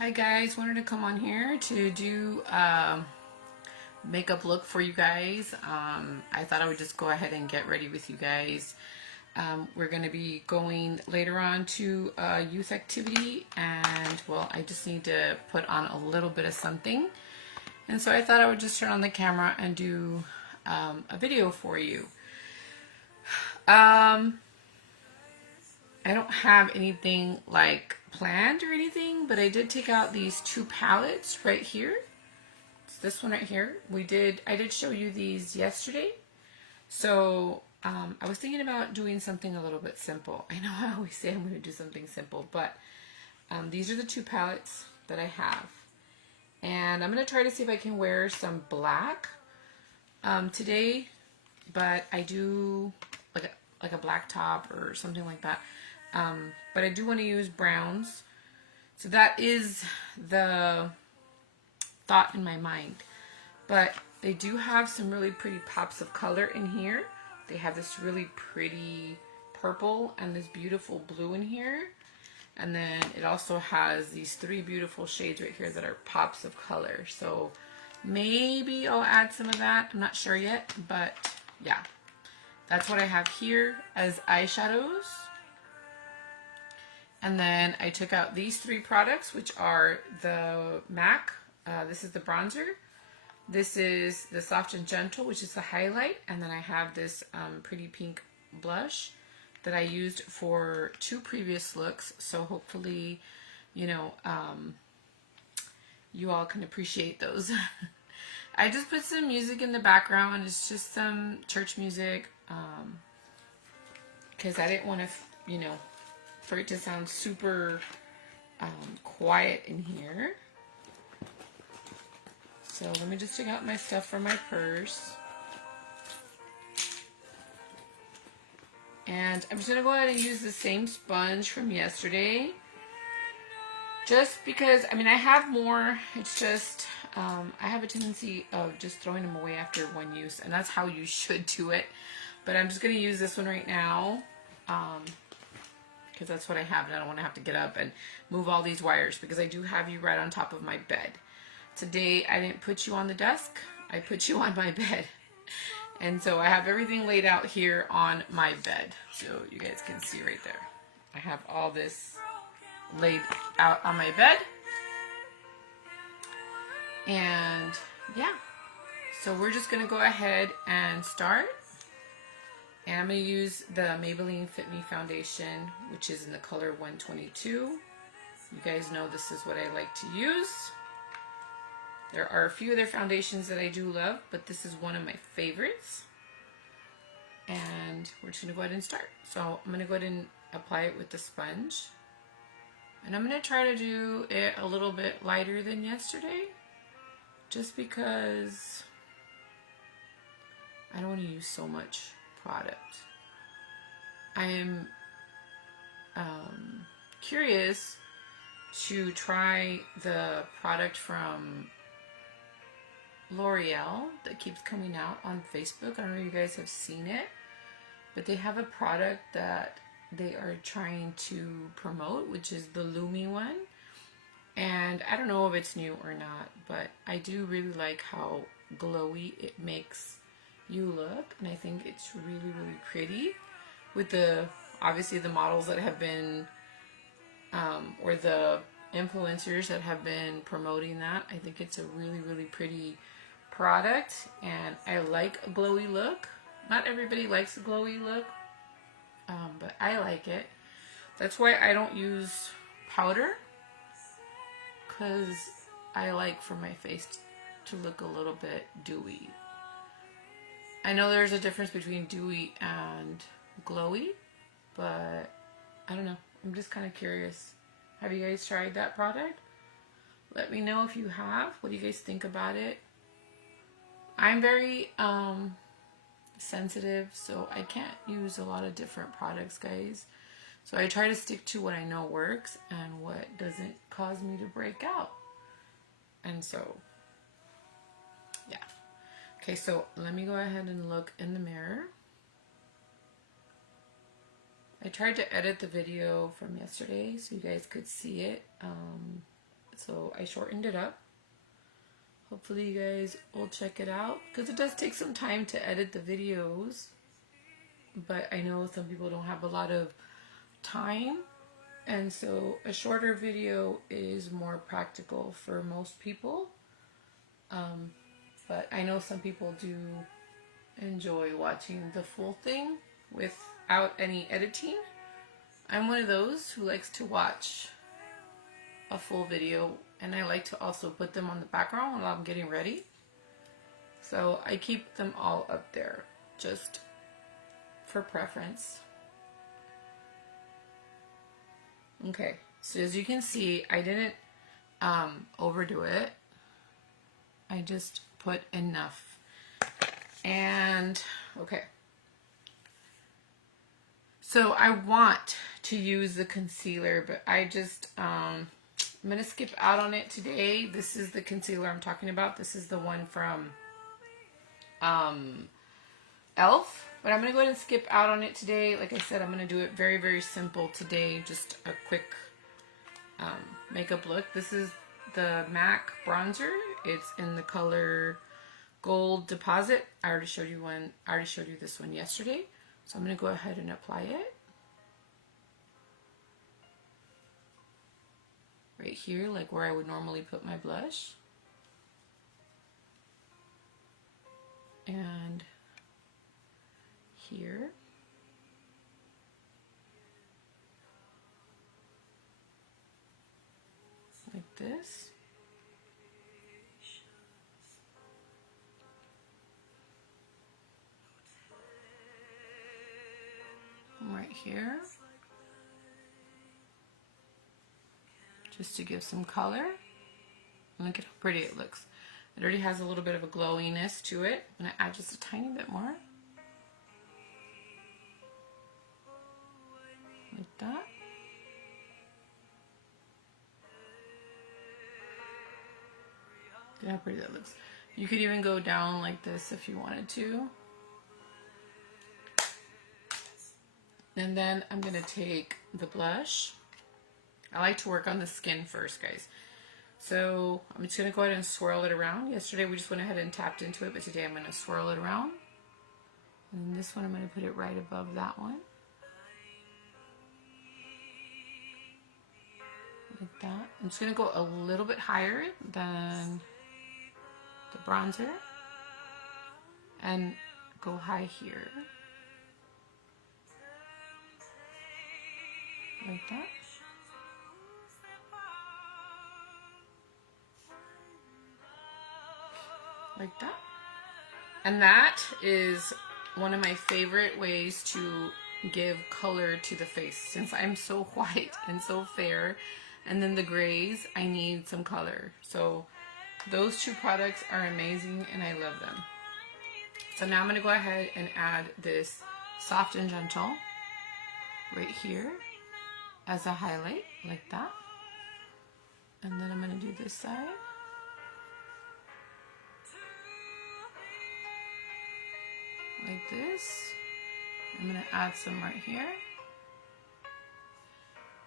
Hi guys, wanted to come on here to do makeup look for you guys. I thought I would just go ahead and get ready with you guys. We're going to be going later on to a youth activity, and well, I just need to put on a little bit of something. And so I thought I would just turn on the camera and do a video for you. I don't have anything like planned or anything, but I did take out these two palettes right here. It's this one right here. I did show you these yesterday. So I was thinking about doing something a little bit simple. I know I always say I'm going to do something simple, but these are the two palettes that I have. And I'm going to try to see if I can wear some black today, but I do like a black top or something like that. But I do want to use browns. So that is the thought in my mind. But they do have some really pretty pops of color in here. They have this really pretty purple and this beautiful blue in here. And then it also has these three beautiful shades right here that are pops of color. So maybe I'll add some of that. I'm not sure yet, but yeah. That's what I have here as eyeshadows. And then I took out these three products, which are the MAC. This is the bronzer. This is the Soft and Gentle, which is the highlight. And then I have this pretty pink blush that I used for two previous looks. So hopefully, you all can appreciate those. I just put some music in the background. It's just some church music. Because I didn't want to, for it to sound super quiet in here. So let me just take out my stuff from my purse. And I'm just going to go ahead and use the same sponge from yesterday. Just because, I have more. It's just, I have a tendency of just throwing them away after one use. And that's how you should do it. But I'm just going to use this one right now. Because that's what I have, and I don't want to have to get up and move all these wires because I do have you right on top of my bed. Today, I didn't put you on the desk. I put you on my bed. And so I have everything laid out here on my bed. So you guys can see right there. I have all this laid out on my bed. And yeah. So we're just going to go ahead and start. And I'm going to use the Maybelline Fit Me foundation, which is in the color 122. You guys know this is what I like to use. There are a few other foundations that I do love, but this is one of my favorites. And we're just going to go ahead and start. So I'm going to go ahead and apply it with the sponge. And I'm going to try to do it a little bit lighter than yesterday, just because I don't want to use so much product. I am curious to try the product from L'Oreal that keeps coming out on Facebook. I don't know if you guys have seen it, but they have a product that they are trying to promote, which is the Lumi one. And I don't know if it's new or not, but I do really like how glowy it makes you look, and I think it's really, really pretty with the, obviously the models that have been or the influencers that have been promoting that. I think it's a really, really pretty product, and I like a glowy look. Not everybody likes a glowy look, but I like it. That's why I don't use powder, because I like for my face to look a little bit dewy. I know there's a difference between dewy and glowy, but I don't know. I'm just kind of curious. Have you guys tried that product? Let me know if you have. What do you guys think about it? I'm very sensitive, so I can't use a lot of different products, guys. So I try to stick to what I know works and what doesn't cause me to break out. And so, yeah. Okay, so let me go ahead and look in the mirror. I tried to edit the video from yesterday so you guys could see it. so I shortened it up. Hopefully you guys will check it out, because it does take some time to edit the videos, but I know some people don't have a lot of time, and so a shorter video is more practical for most people. But I know some people do enjoy watching the full thing without any editing. I'm one of those who likes to watch a full video, and I like to also put them on the background while I'm getting ready. So I keep them all up there just for preference. Okay, so as you can see, I didn't overdo it. I just put enough. And okay, so I want to use the concealer, but I just I'm gonna skip out on it today. This is the concealer I'm talking about. This is the one from Elf, but I'm gonna go ahead and skip out on it today. Like I said, I'm gonna do it very, very simple today. Just a quick makeup look. This is the MAC bronzer. It's in the color Gold Deposit. I already showed you one. I already showed you this one yesterday. So I'm gonna go ahead and apply it right here, like where I would normally put my blush. And here. Like this. Right here. Just to give some color. Look at how pretty it looks. It already has a little bit of a glowiness to it. I'm going to add just a tiny bit more. Like that. Look at how pretty that looks. You could even go down like this if you wanted to. And then I'm going to take the blush. I like to work on the skin first, guys. So I'm just going to go ahead and swirl it around. Yesterday we just went ahead and tapped into it, but today I'm going to swirl it around. And this one I'm going to put it right above that one. Like that. I'm just going to go a little bit higher than the bronzer. And go high here. Like that. Like that. And that is one of my favorite ways to give color to the face. Since I'm so white and so fair, and then the grays, I need some color. So those two products are amazing and I love them. So now I'm going to go ahead and add this Soft and Gentle right here as a highlight, like that. And then I'm going to do this side. Like this. I'm going to add some right here.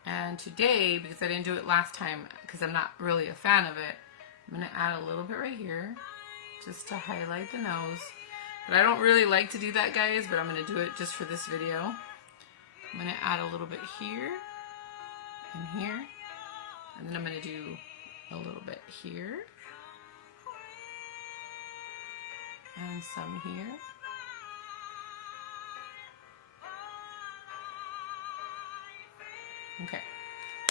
And today, because I didn't do it last time, because I'm not really a fan of it, I'm going to add a little bit right here, just to highlight the nose. But I don't really like to do that, guys, but I'm going to do it just for this video. I'm going to add a little bit here, and here, and then I'm going to do a little bit here, and some here. Okay,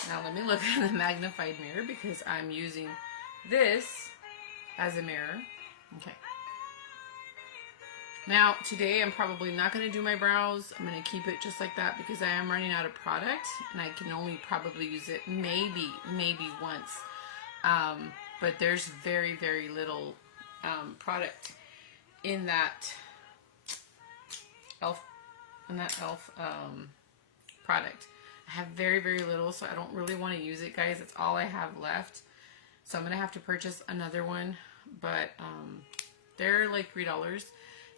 now let me look in the magnified mirror because I'm using this as a mirror. Okay. Now, today I'm probably not going to do my brows. I'm going to keep it just like that because I am running out of product and I can only probably use it maybe once. But there's very, very little product in that e.l.f. Product. I have very, very little, so I don't really want to use it, guys. It's all I have left. So I'm going to have to purchase another one, but they're like $3.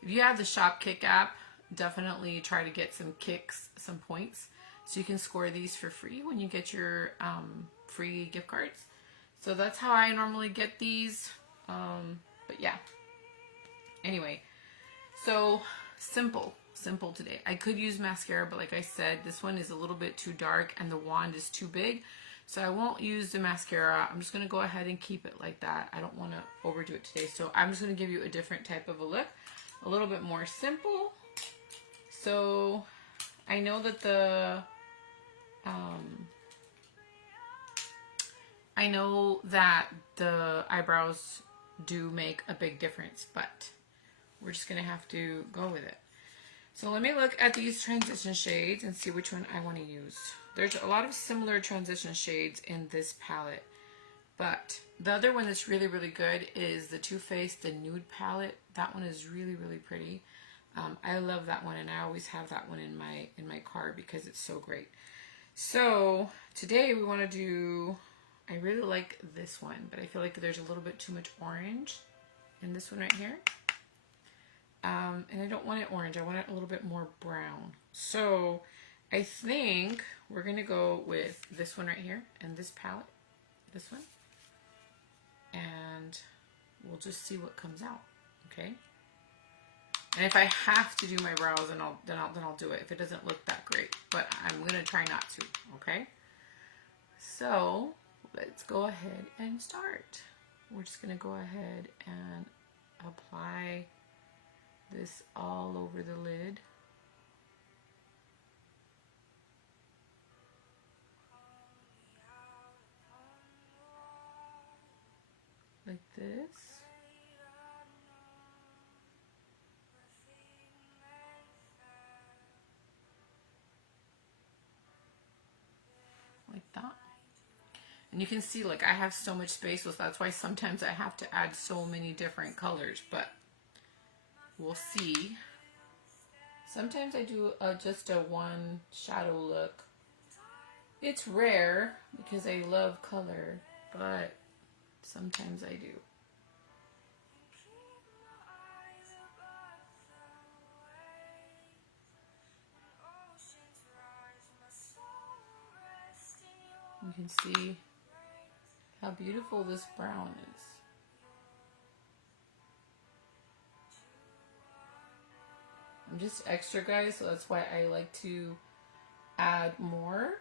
If you have the Shopkick app, definitely try to get some kicks, some points, so you can score these for free when you get your free gift cards. So that's how I normally get these. But yeah. Anyway, so simple today. I could use mascara, but like I said, this one is a little bit too dark and the wand is too big. So I won't use the mascara. I'm just going to go ahead and keep it like that. I don't want to overdo it today. So I'm just going to give you a different type of a look. A little bit more simple. So I know that the eyebrows do make a big difference, but we're just going to have to go with it. So let me look at these transition shades and see which one I want to use. There's a lot of similar transition shades in this palette, but the other one that's really, really good is the Too Faced, the Nude palette. That one is really, really pretty. I love that one, and I always have that one in my car because it's so great. So today we want to do, I really like this one, but I feel like there's a little bit too much orange in this one right here. And I don't want it orange. I want it a little bit more brown. So I think we're going to go with this one right here and this palette, this one. And we'll just see what comes out, okay? And if I have to do my brows, then I'll do it if it doesn't look that great. But I'm going to try not to, okay? So let's go ahead and start. We're just going to go ahead and apply this all over the lid. Like this. Like that. And you can see, like, I have so much space, so that's why sometimes I have to add so many different colors, but we'll see. Sometimes I do just a one shadow look. It's rare because I love color, but sometimes I do. You can see how beautiful this brown is. I'm just extra, guys, so that's why I like to add more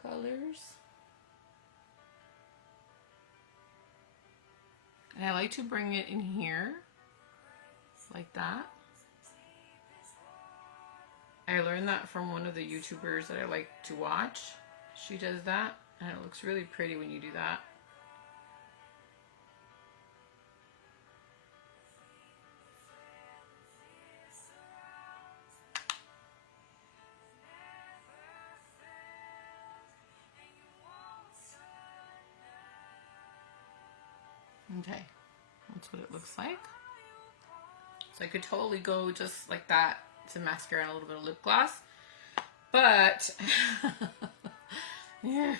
colors. And I like to bring it in here, like that. I learned that from one of the YouTubers that I like to watch. She does that, and it looks really pretty when you do that. Okay, that's what it looks like. So I could totally go just like that to mascara and a little bit of lip gloss. But yeah,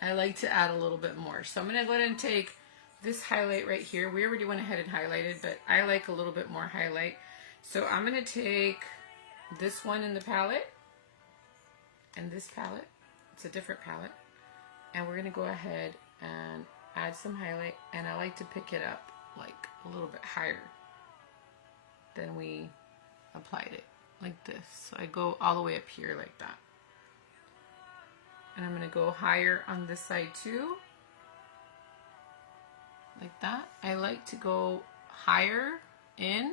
I like to add a little bit more. So I'm going to go ahead and take this highlight right here. We already went ahead and highlighted, but I like a little bit more highlight. So I'm going to take this one in the palette and this palette. It's a different palette. And we're going to go ahead and add some highlight. And I like to pick it up like a little bit higher than we applied it, like this. So I go all the way up here like that. And I'm going to go higher on this side too, like that. I like to go higher in,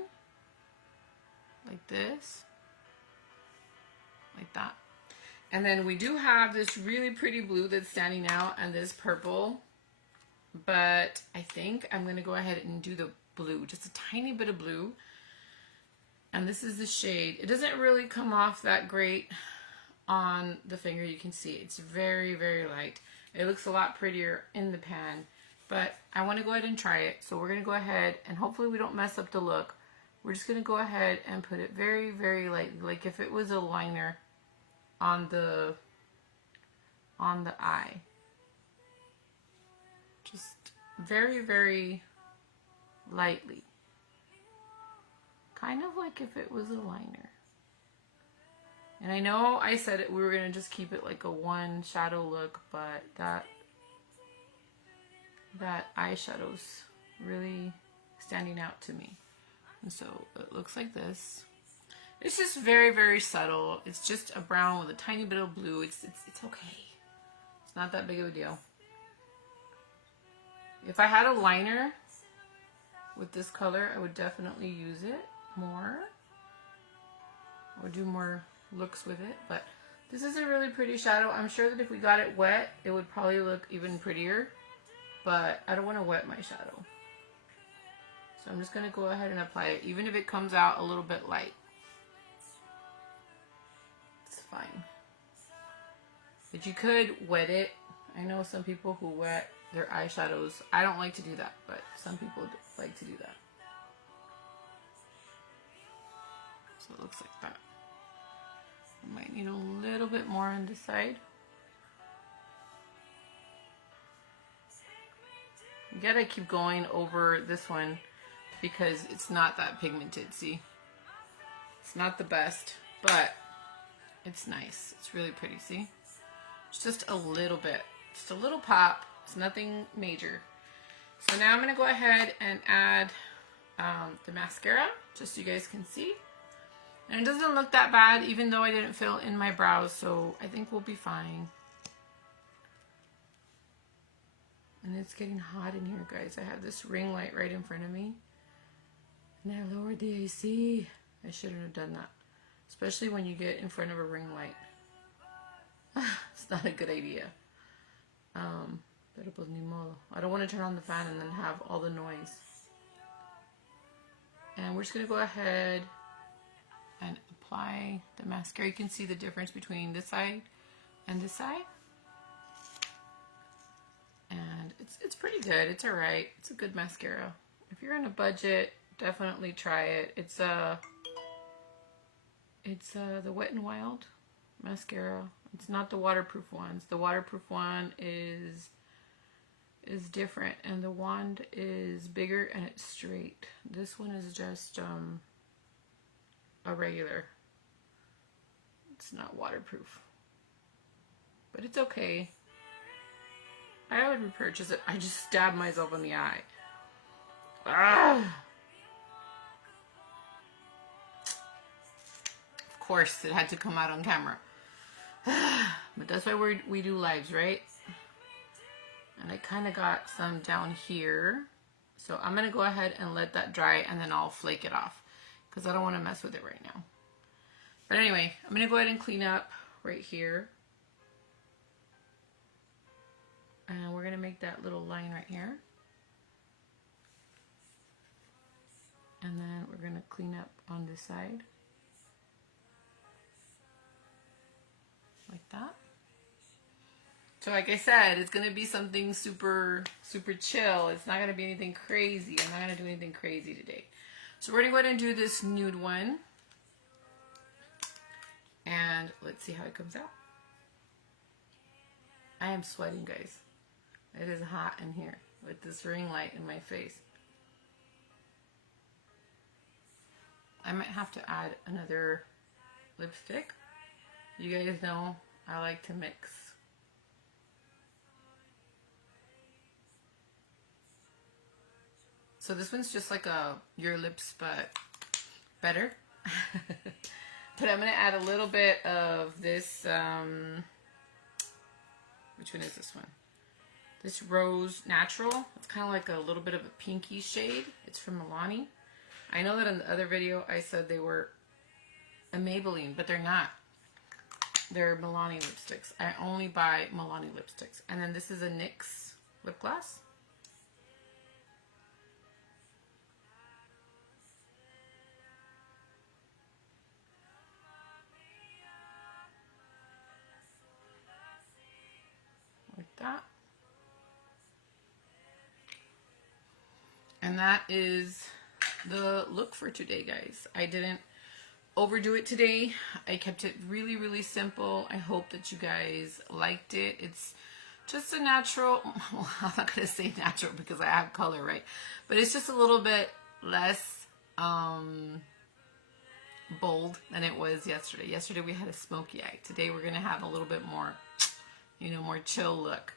like this, like that. And then we do have this really pretty blue that's standing out and this purple, but I think I'm going to go ahead and do the blue, just a tiny bit of blue. And this is the shade. It doesn't really come off that great on the finger. You can see it's very, very light. It looks a lot prettier in the pan, but I want to go ahead and try it. So we're going to go ahead and hopefully we don't mess up the look. We're just going to go ahead and put it very, very light, like if it was a liner on the eye. Just very, very lightly. Kind of like if it was a liner. And I know I said it, we were going to just keep it like a one shadow look, but that eyeshadow's really standing out to me. And so it looks like this. It's just very, very subtle. It's just a brown with a tiny bit of blue. It's okay. It's not that big of a deal. If I had a liner with this color, I would definitely use it more. Or do more looks with it. But this is a really pretty shadow. I'm sure that if we got it wet, it would probably look even prettier. But I don't want to wet my shadow. So I'm just going to go ahead and apply it, even if it comes out a little bit light. It's fine. But you could wet it. I know some people who wet their eyeshadows. I don't like to do that, but some people like to do that. So it looks like that. I might need a little bit more on this side. You gotta keep going over this one because it's not that pigmented, see? It's not the best, but it's nice. It's really pretty, see? It's just a little bit. Just a little pop. It's nothing major. So now I'm gonna go ahead and add the mascara, just so you guys can see. And it doesn't look that bad, even though I didn't fill in my brows, so I think we'll be fine. And it's getting hot in here, guys. I have this ring light right in front of me. And I lowered the AC. I shouldn't have done that. Especially when you get in front of a ring light. It's not a good idea. Pero pues ni modo. I don't want to turn on the fan and then have all the noise. And we're just going to go ahead and apply the mascara. You can see the difference between this side and this side. And it's pretty good. It's alright. It's a good mascara. If you're on a budget, definitely try it. It's the Wet n Wild mascara. It's not the waterproof ones. The waterproof one is different, and the wand is bigger and it's straight. This one is just a regular. It's not waterproof, but it's okay. I would repurchase it. I just stabbed myself in the eye. Ah! Of course, it had to come out on camera. But that's why we do lives, right? And I kind of got some down here. So I'm going to go ahead and let that dry, and then I'll flake it off, because I don't want to mess with it right now. But anyway, I'm going to go ahead and clean up right here. And we're going to make that little line right here. And then we're going to clean up on this side. Like that. So like I said, it's going to be something super, super chill. It's not going to be anything crazy. I'm not going to do anything crazy today. So we're going to go ahead and do this nude one. And let's see how it comes out. I am sweating, guys. It is hot in here with this ring light in my face. I might have to add another lipstick. You guys know I like to mix. So this one's just like your lips, but better. But I'm going to add a little bit of this, which one is this one? This Rose Natural. It's kind of like a little bit of a pinky shade. It's from Milani. I know that in the other video I said they were a Maybelline, but they're not. They're Milani lipsticks. I only buy Milani lipsticks. And then this is a NYX lip gloss. Like that. And that is the look for today, guys. I didn't overdo it today. I kept it really, really simple. I hope that you guys liked it. It's just a natural, well, I'm not going to say natural because I have color, right? But it's just a little bit less bold than it was yesterday. Yesterday we had a smoky eye. Today we're going to have a little bit more, more chill look.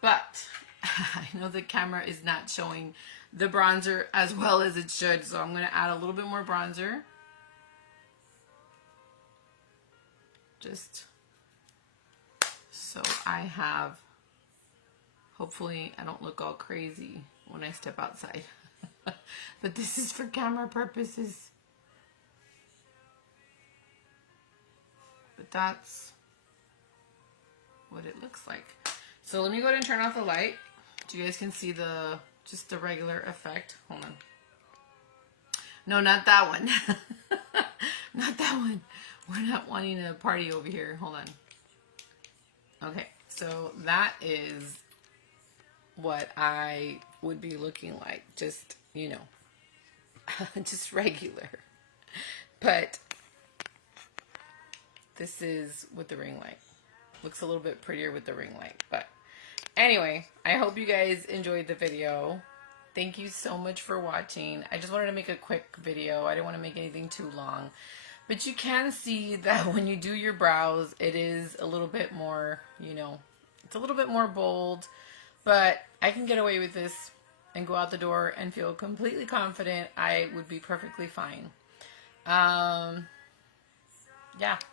But I know the camera is not showing the bronzer as well as it should, so I'm going to add a little bit more bronzer. Just so I have, hopefully I don't look all crazy when I step outside. But this is for camera purposes. But that's what it looks like. So let me go ahead and turn off the light so you guys can see just the regular effect. Hold on. No, not that one. Not that one. We're not wanting a party over here. Hold on. Okay, so that is what I would be looking like. Just, just regular. But this is with the ring light. Looks a little bit prettier with the ring light. But anyway, I hope you guys enjoyed the video. Thank you so much for watching. I just wanted to make a quick video. I didn't want to make anything too long. But you can see that when you do your brows, it is a little bit more, it's a little bit more bold. But I can get away with this and go out the door and feel completely confident I would be perfectly fine. Yeah,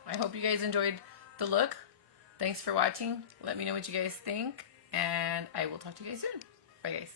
I hope you guys enjoyed the look. Thanks for watching. Let me know what you guys think. And I will talk to you guys soon. Bye, guys.